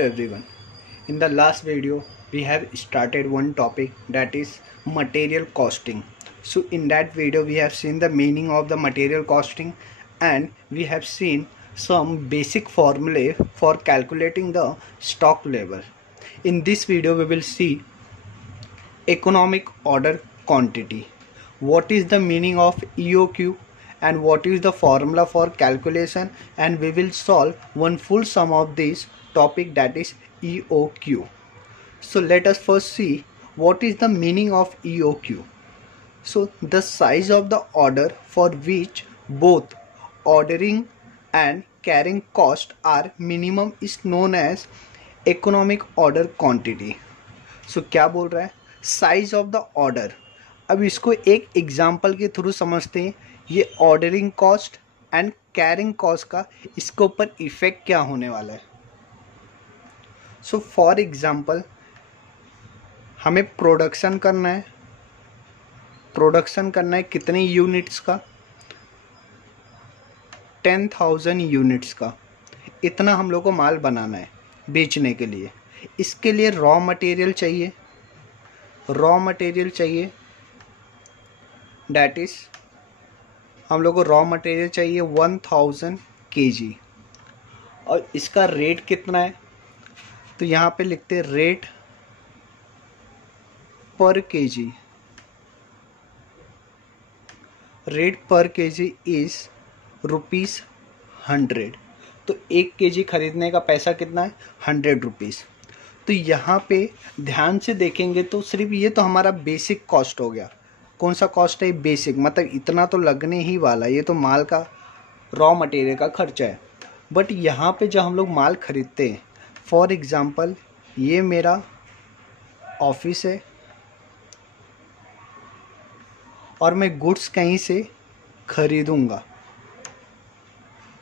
Hello everyone. In the last video we have started one topic, that is material costing. So in that video we have seen the meaning of the material costing and we have seen some basic formulae for calculating the stock level. In this video we will see economic order quantity. What is the meaning of EOQ and what is the formula for calculation, and we will solve one full sum of this topic, that is EOQ. So let us first see what is the meaning of EOQ. So the size of the order for which both ordering and carrying cost are minimum is known as economic order quantity. So क्या बोल रहा है, size of the order. अब इसको एक example के through समझते हैं. ये ordering cost and carrying cost का इसके ऊपर इफेक्ट क्या होने वाला है. सो फॉर एग्जांपल हमें प्रोडक्शन करना है. कितने यूनिट्स का, 10,000 यूनिट्स का. इतना हम लोग को माल बनाना है बेचने के लिए. इसके लिए रॉ मटेरियल चाहिए. डैट इज हम लोग को रॉ मटेरियल चाहिए 1000 kg. और इसका रेट कितना है, तो यहाँ पे लिखते हैं रेट पर केजी. रेट पर केजी इज ₹100. तो 1 kg खरीदने का पैसा कितना है, 100 रुपीज़. तो यहाँ पे ध्यान से देखेंगे तो सिर्फ ये तो हमारा बेसिक कॉस्ट हो गया. कौन सा कॉस्ट है, बेसिक, मतलब इतना तो लगने ही वाला. ये तो माल का रॉ मटेरियल का खर्चा है. बट यहाँ पे जब हम लोग माल खरीदते हैं, फॉर एग्जांपल ये मेरा ऑफिस है और मैं गुड्स कहीं से खरीदूंगा.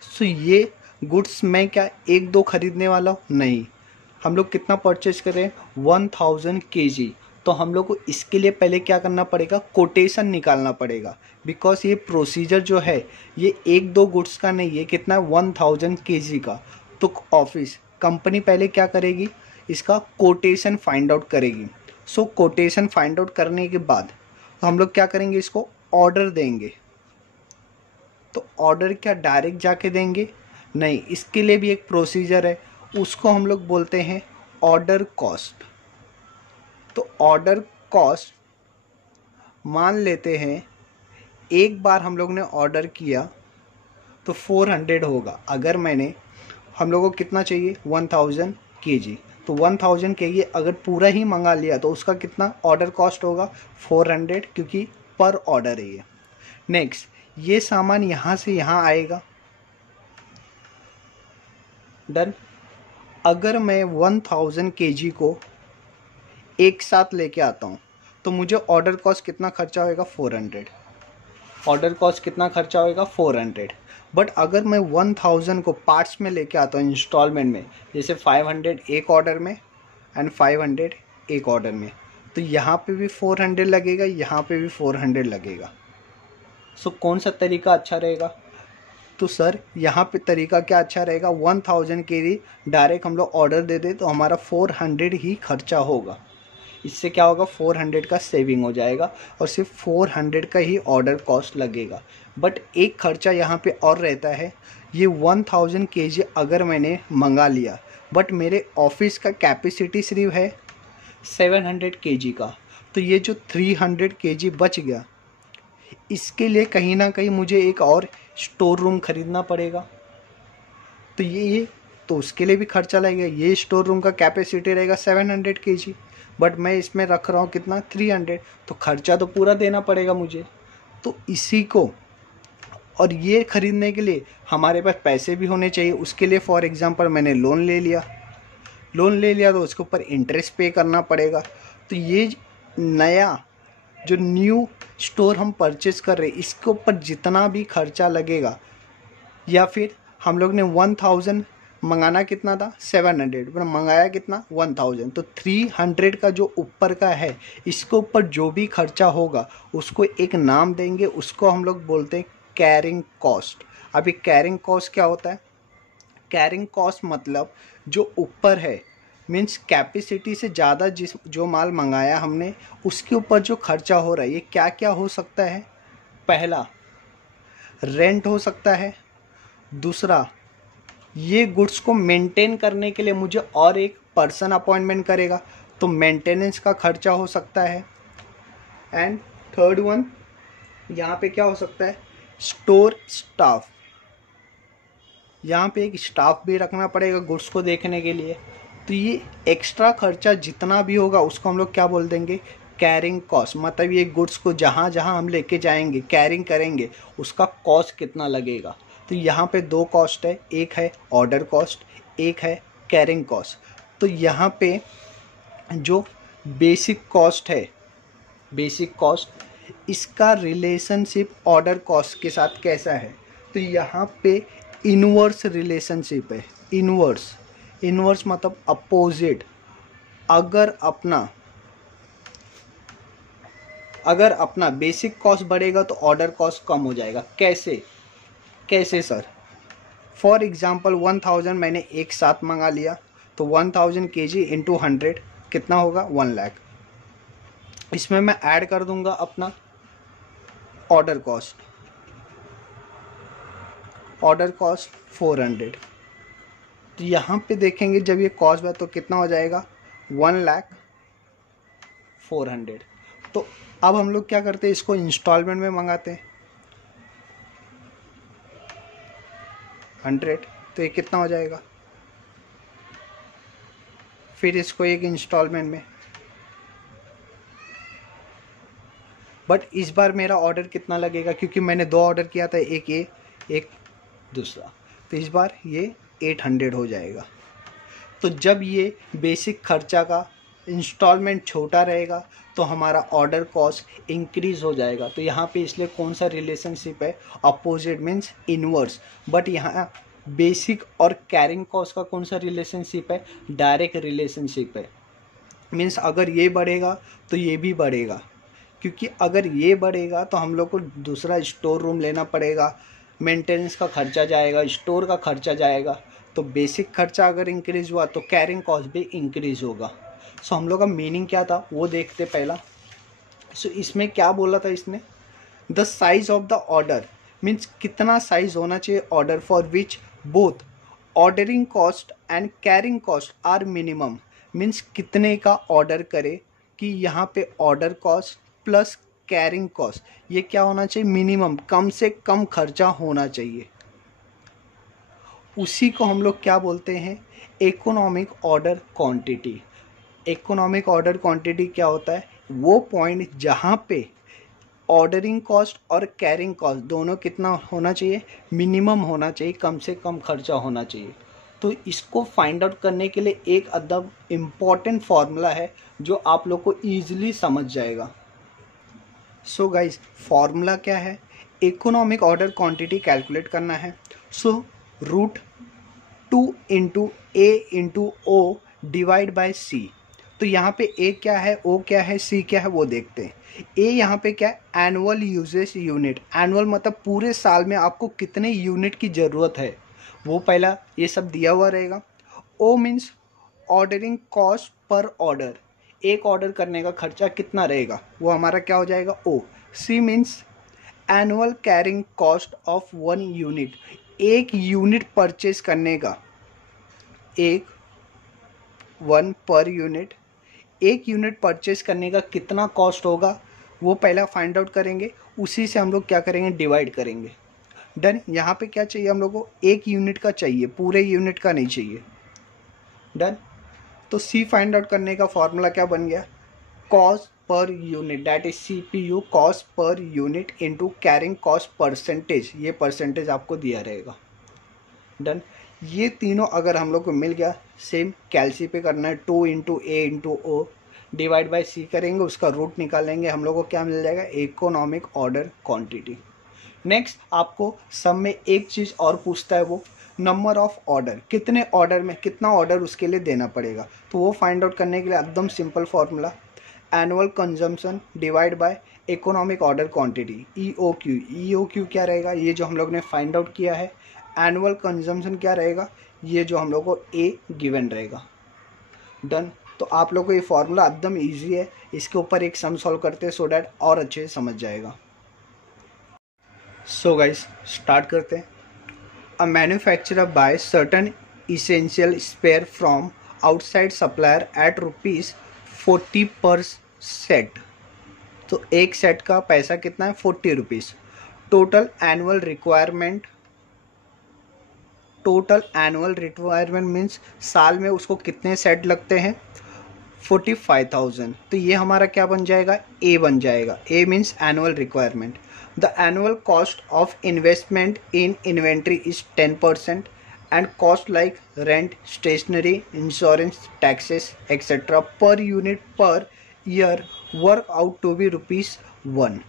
सो ये गुड्स मैं क्या 1-2 खरीदने वाला हूँ, नहीं. हम लोग कितना परचेज कर रहे हैं, 1000 kg. तो हम लोग को इसके लिए पहले क्या करना पड़ेगा, कोटेशन निकालना पड़ेगा. बिकॉज ये प्रोसीजर जो है ये 1-2 गुड्स का नहीं है, कितना है 1000 kg का. तो ऑफिस कंपनी पहले क्या करेगी, इसका कोटेशन फाइंड आउट करेगी. सो कोटेशन फाइंड आउट करने के बाद तो हम लोग क्या करेंगे, इसको ऑर्डर देंगे. तो ऑर्डर क्या डायरेक्ट जाके देंगे, नहीं. इसके लिए भी एक प्रोसीजर है, उसको हम लोग बोलते हैं ऑर्डर कॉस्ट. तो ऑर्डर कॉस्ट मान लेते हैं एक बार हम लोग ने ऑर्डर किया तो 400 होगा. अगर हम लोगों को कितना चाहिए, 1000 kg. तो 1000 kg अगर पूरा ही मंगा लिया तो उसका कितना ऑर्डर कॉस्ट होगा, 400, क्योंकि पर ऑर्डर है ये. नेक्स्ट, ये सामान यहाँ से यहाँ आएगा. डन. अगर मैं 1000 kg को एक साथ लेके आता हूँ तो मुझे ऑर्डर कॉस्ट कितना खर्चा होएगा, 400. ऑर्डर कॉस्ट कितना खर्चा होएगा, 400. बट अगर मैं 1000 को पार्ट्स में लेके आता हूँ इंस्टॉलमेंट में, जैसे 500 एक ऑर्डर में एंड 500 एक ऑर्डर में, तो यहाँ पे भी 400 लगेगा, यहाँ पे भी 400 लगेगा. सो कौन सा तरीका अच्छा रहेगा, तो सर यहाँ पे तरीका क्या अच्छा रहेगा, 1000 kg डायरेक्ट हम लोग ऑर्डर दे दे तो हमारा 400 ही खर्चा होगा. इससे क्या होगा, 400 का सेविंग हो जाएगा और सिर्फ 400 का ही ऑर्डर कॉस्ट लगेगा. बट एक खर्चा यहाँ पे और रहता है. ये 1000 kg अगर मैंने मंगा लिया बट मेरे ऑफिस का कैपेसिटी सिर्फ है 700 kg का, तो ये जो 300 kg बच गया, इसके लिए कहीं ना कहीं मुझे एक और स्टोर रूम खरीदना पड़ेगा. तो ये तो उसके लिए भी खर्चा लगेगा. ये स्टोर रूम का कैपेसिटी रहेगा 700 kg, बट मैं इसमें रख रहा हूँ कितना, 300. तो खर्चा तो पूरा देना पड़ेगा मुझे. तो इसी को, और ये खरीदने के लिए हमारे पास पैसे भी होने चाहिए. उसके लिए फॉर एग्जांपल मैंने लोन ले लिया तो उसके ऊपर इंटरेस्ट पे करना पड़ेगा. तो ये नया जो न्यू स्टोर हम परचेज कर रहे हैं, इसके ऊपर जितना भी खर्चा लगेगा, या फिर हम लोग ने 1000 मंगाना कितना था, 700, पर मंगाया कितना, 1000. तो 300 का जो ऊपर का है, इसके ऊपर जो भी खर्चा होगा उसको एक नाम देंगे. उसको हम लोग बोलते हैं कैरिंग कॉस्ट. अभी कैरिंग कॉस्ट क्या होता है, कैरिंग कॉस्ट मतलब जो ऊपर है मीन्स कैपेसिटी से ज़्यादा जो माल मंगाया हमने उसके ऊपर जो खर्चा हो रहा है, ये क्या क्या हो सकता है? पहला, रेंट हो सकता है। दूसरा, ये गुड्स को मेंटेन करने के लिए मुझे और एक पर्सन अपॉइंटमेंट करेगा, तो मेंटेनेंस का खर्चा हो सकता है। एंड थर्ड वन, यहाँ पे क्या हो सकता है? Store staff. यहाँ पे एक स्टाफ भी रखना पड़ेगा गुड्स को देखने के लिए। तो ये एक्स्ट्रा खर्चा जितना भी होगा उसको हम लोग क्या बोल देंगे? Carrying cost. मतलब ये गुड्स को जहाँ जहाँ हम लेके जाएंगे, कैरिंग करेंगे, उसका कॉस्ट कितना लगेगा। तो यहाँ पे दो कॉस्ट है, एक है ऑर्डर कॉस्ट, एक है कैरिंग कॉस्ट। तो यहाँ पे जो बेसिक कॉस्ट है, बेसिक कॉस्ट, इसका रिलेशनशिप ऑर्डर कॉस्ट के साथ कैसा है? तो यहाँ पे इनवर्स रिलेशनशिप है। इनवर्स मतलब अपोजिट। अगर अपना बेसिक कॉस्ट बढ़ेगा तो ऑर्डर कॉस्ट कम हो जाएगा। कैसे सर? फॉर एग्जांपल 1000 मैंने एक साथ मंगा लिया, तो 1000 kg इंटू 100 कितना होगा? 1 लाख। इसमें मैं ऐड कर दूंगा अपना ऑर्डर कॉस्ट 400। तो यहाँ पे देखेंगे जब ये कॉस्ट है तो कितना हो जाएगा? 1,04,000। तो अब हम लोग क्या करते हैं, इसको इंस्टॉलमेंट में मंगाते हैं 100। तो ये कितना हो जाएगा? फिर इसको एक इंस्टॉलमेंट में। बट इस बार मेरा ऑर्डर कितना लगेगा? क्योंकि मैंने 2 ऑर्डर किया था, एक ये एक दूसरा, तो इस बार ये 800 हो जाएगा। तो जब ये बेसिक खर्चा का इंस्टॉलमेंट छोटा रहेगा तो हमारा ऑर्डर कॉस्ट इंक्रीज हो जाएगा। तो यहाँ पे इसलिए कौन सा रिलेशनशिप है? Opposite means inverse. बट यहाँ बेसिक और कैरिंग कॉस्ट का कौन सा रिलेशनशिप है? डायरेक्ट रिलेशनशिप है। मीन्स अगर ये बढ़ेगा तो ये भी बढ़ेगा, क्योंकि अगर ये बढ़ेगा तो हम लोग को दूसरा स्टोर रूम लेना पड़ेगा, मेंटेनेंस का खर्चा जाएगा, स्टोर का खर्चा जाएगा। तो बेसिक खर्चा अगर इंक्रीज हुआ तो कैरिंग कॉस्ट भी इंक्रीज होगा। सो हम लोग का मीनिंग क्या था वो देखते पहला। सो इसमें क्या बोला था इसने? The size of the order means कितना साइज होना चाहिए order for which both ordering cost and carrying cost are minimum. Means कितने का ऑर्डर करे कि यहाँ पे order cost plus carrying cost ये क्या होना चाहिए? मिनिमम, कम से कम खर्चा होना चाहिए। उसी को हम लोग क्या बोलते हैं? Economic order quantity. Economic order quantity क्या होता है? वो पॉइंट जहाँ पे ऑर्डरिंग कॉस्ट और कैरिंग कॉस्ट दोनों कितना होना चाहिए? मिनिमम होना चाहिए, कम से कम खर्चा होना चाहिए। तो इसको फाइंड आउट करने के लिए एक अदब इम्पॉर्टेंट फार्मूला है जो आप लोग को ईजिली समझ जाएगा। सो गाइज, फार्मूला क्या है? इकोनॉमिक ऑर्डर क्वांटिटी कैलकुलेट करना है। So √2 into A into O divide by C. तो यहाँ पे ए क्या है, ओ क्या है, सी क्या है वो देखते हैं। ए यहाँ पे क्या है? Annual uses unit. एनुअल मतलब पूरे साल में आपको कितने यूनिट की ज़रूरत है, वो पहला ये सब दिया हुआ रहेगा। O means ordering cost per order, एक ऑर्डर करने का खर्चा कितना रहेगा, वो हमारा क्या हो जाएगा? O. C means annual carrying cost of 1 unit, एक यूनिट परचेज करने का, एक 1 पर यूनिट, एक यूनिट परचेज करने का कितना कॉस्ट होगा वो पहला फाइंड आउट करेंगे। उसी से हम लोग क्या करेंगे? डिवाइड करेंगे। डन। यहाँ पे क्या चाहिए हम लोग को? एक यूनिट का चाहिए, पूरे यूनिट का नहीं चाहिए। डन। तो सी फाइंड आउट करने का फॉर्मूला क्या बन गया? Cost per unit, that is CPU, cost per unit into carrying cost percentage. ये परसेंटेज आपको दिया रहेगा। डन। ये तीनों अगर हम लोग को मिल गया, सेम कैलसी पे करना है, 2 into A into O divide by C करेंगे, उसका रूट निकालेंगे, हम लोग को क्या मिल जाएगा? Economic order quantity. नेक्स्ट आपको सब में एक चीज़ और पूछता है, वो नंबर ऑफ ऑर्डर, कितने ऑर्डर में कितना ऑर्डर उसके लिए देना पड़ेगा। तो वो फाइंड आउट करने के लिए एकदम simple formula, annual consumption divide by economic order quantity, EOQ। EOQ क्या रहेगा? ये जो हम लोग ने फाइंड आउट किया है। एनुअल कंजम्पशन क्या रहेगा? ये जो हम लोग को ए गिवन रहेगा। डन। तो आप लोगों को ये फॉर्मूला एकदम ईजी है, इसके ऊपर एक सम सॉल्व करते हैं सो डैट और अच्छे से समझ जाएगा। सो गाइस स्टार्ट करते हैं। A manufacturer buy certain essential spare from outside supplier at ₹40 per set. तो एक सेट का पैसा कितना है? 40 rupees. Total annual requirement means साल में उसको कितने सेट लगते हैं? 45,000। तो ये हमारा क्या बन जाएगा? ए बन जाएगा। A means annual requirement. The annual cost of investment in inventory is 10% and cost like rent, stationery, insurance, taxes etcetera per unit per year work out to be ₹1।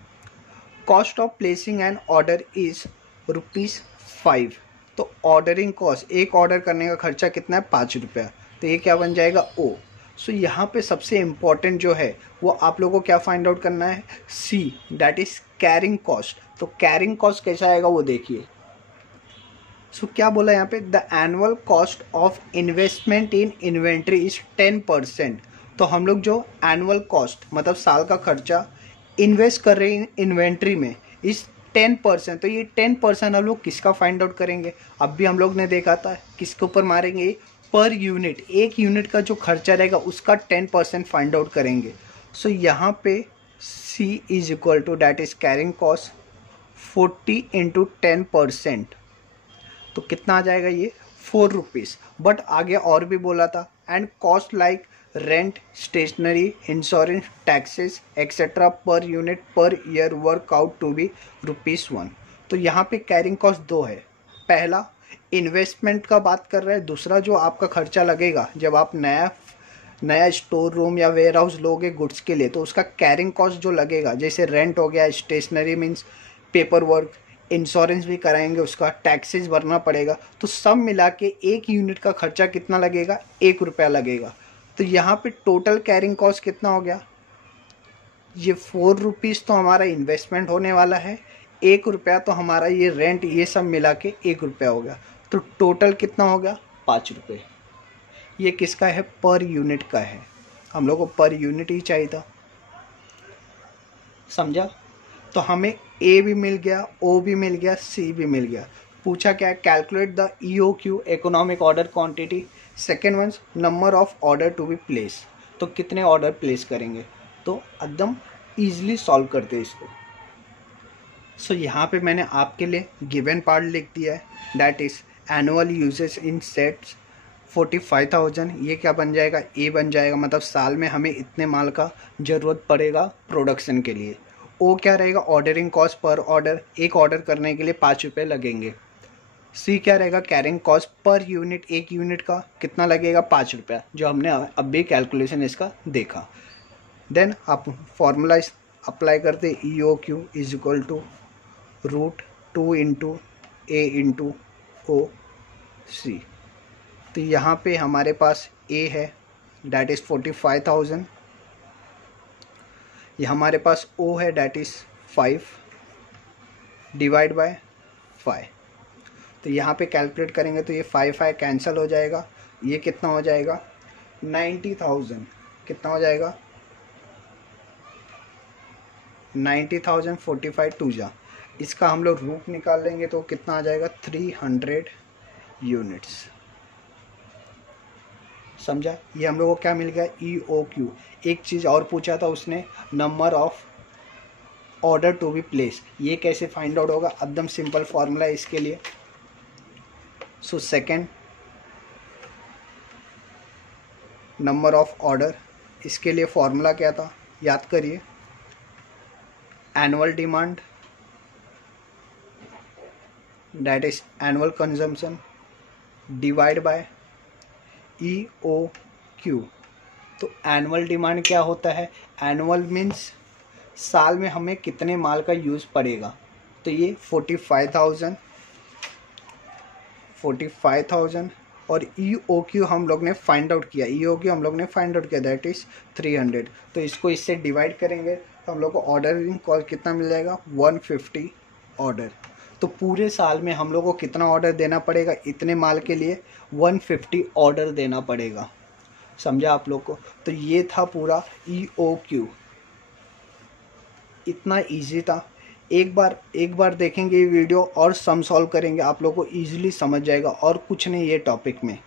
Cost of placing an order is ₹5। तो ordering cost, एक order करने का खर्चा कितना है? 5 रुपया। तो ये क्या बन जाएगा? ओ। सो यहाँ पे सबसे इम्पॉर्टेंट जो है वो आप लोगों को क्या फाइंड आउट करना है? सी, दैट इज कैरिंग कॉस्ट। तो कैरिंग कॉस्ट कैसा आएगा वो देखिए। सो क्या बोला यहाँ पे? The annual cost of investment in inventory is 10%। तो हम लोग जो एनुअल कॉस्ट मतलब साल का खर्चा इन्वेस्ट कर रहे हैं इन्वेंट्री में इस 10%। तो ये 10% हम लोग किसका फाइंड आउट करेंगे? अब भी हम लोग ने देखा था किसके ऊपर मारेंगे? पर यूनिट, एक यूनिट का जो खर्चा रहेगा उसका 10% फाइंड आउट करेंगे। सो यहाँ पे C is equal to that is carrying cost 40 × 10%। तो कितना आ जाएगा ये? 4 रुपीज़। बट आगे और भी बोला था and cost like rent, stationery, insurance, taxes etcetera per unit per year work out to be ₹1। तो यहाँ पे कैरिंग कॉस्ट दो है। पहला इन्वेस्टमेंट का बात कर रहे हैं, दूसरा जो आपका खर्चा लगेगा जब आप नया स्टोर रूम या वेयर हाउस लोगे गुड्स के लिए, तो उसका कैरिंग कॉस्ट जो लगेगा, जैसे रेंट हो गया, stationery means paper work, insurance भी कराएंगे उसका, टैक्सेस भरना पड़ेगा। तो सब मिला के एक यूनिट का खर्चा कितना लगेगा? 1 रुपया लगेगा। तो यहाँ पे टोटल कैरिंग कॉस्ट कितना हो गया? ये 4 रुपीज़ तो हमारा इन्वेस्टमेंट होने वाला है, 1 रुपया तो हमारा ये रेंट, ये सब मिला के 1 रुपया हो गया। तो टोटल कितना हो गया? 5 रुपये। ये किसका है? पर यूनिट का है। हम लोग को पर यूनिट ही चाहिए था, समझा? तो हमें ए भी मिल गया, ओ भी मिल गया, सी भी मिल गया। पूछा क्या? Calculate the EOQ, economic order quantity. Second one, number of order to be place. तो कितने ऑर्डर प्लेस करेंगे? तो एकदम ईजिली सॉल्व करते हैं इसको। सो यहाँ पे मैंने आपके लिए गिवन पार्ट लिख दिया है, that is annual uses in sets 45,000। ये क्या बन जाएगा? ए बन जाएगा, मतलब साल में हमें इतने माल का ज़रूरत पड़ेगा प्रोडक्शन के लिए। ओ क्या रहेगा? ऑर्डरिंग कॉस्ट पर ऑर्डर, एक ऑर्डर करने के लिए 5 रुपये लगेंगे। सी क्या रहेगा? कैरिंग कॉस्ट पर यूनिट, एक यूनिट का कितना लगेगा? 5 रुपया, जो हमने अब भी कैलकुलेशन इसका देखा। देन आप फॉर्मूला अप्लाई करते, EOQ is equal to √2 × A × OC। तो यहाँ पे हमारे पास A है, डैट इज़ 45,000। ये हमारे पास O है, डैट इज़ 5 डिवाइड बाय 5। तो यहाँ पे कैलकुलेट करेंगे तो ये 5 कैंसिल हो जाएगा। ये कितना हो जाएगा? 90,000। कितना हो जाएगा? 90,000 45 टू जा, इसका हम लोग रूट निकाल लेंगे तो कितना आ जाएगा? 300 यूनिट्स। समझा? ये हम लोग को क्या मिल गया? EOQ। एक चीज़ और पूछा था उसने, number of order to be place. ये कैसे फाइंड आउट होगा? एकदम सिंपल फॉर्मूला है इसके लिए। So second, number of order, इसके लिए फॉर्मूला क्या था? याद करिए, annual demand that is annual consumption divide by EOQ। तो एनुअल डिमांड क्या होता है? एनुअल मीन्स साल में हमें कितने माल का यूज़ पड़ेगा। तो ये 45,000 और EOQ हम लोग ने फाइंड आउट किया, दैट इज़ 300। तो इसको इससे डिवाइड करेंगे तो हम लोग को ऑर्डरिंग कॉस्ट कितना मिल जाएगा? 150 ऑर्डर। तो पूरे साल में हम लोग को कितना ऑर्डर देना पड़ेगा? इतने माल के लिए 150 ऑर्डर देना पड़ेगा। समझा आप लोग को? तो ये था पूरा EOQ, इतना इजी था। एक बार देखेंगे ये वीडियो और सम सॉल्व करेंगे, आप लोग को ईजिली समझ जाएगा और कुछ नहीं ये टॉपिक में।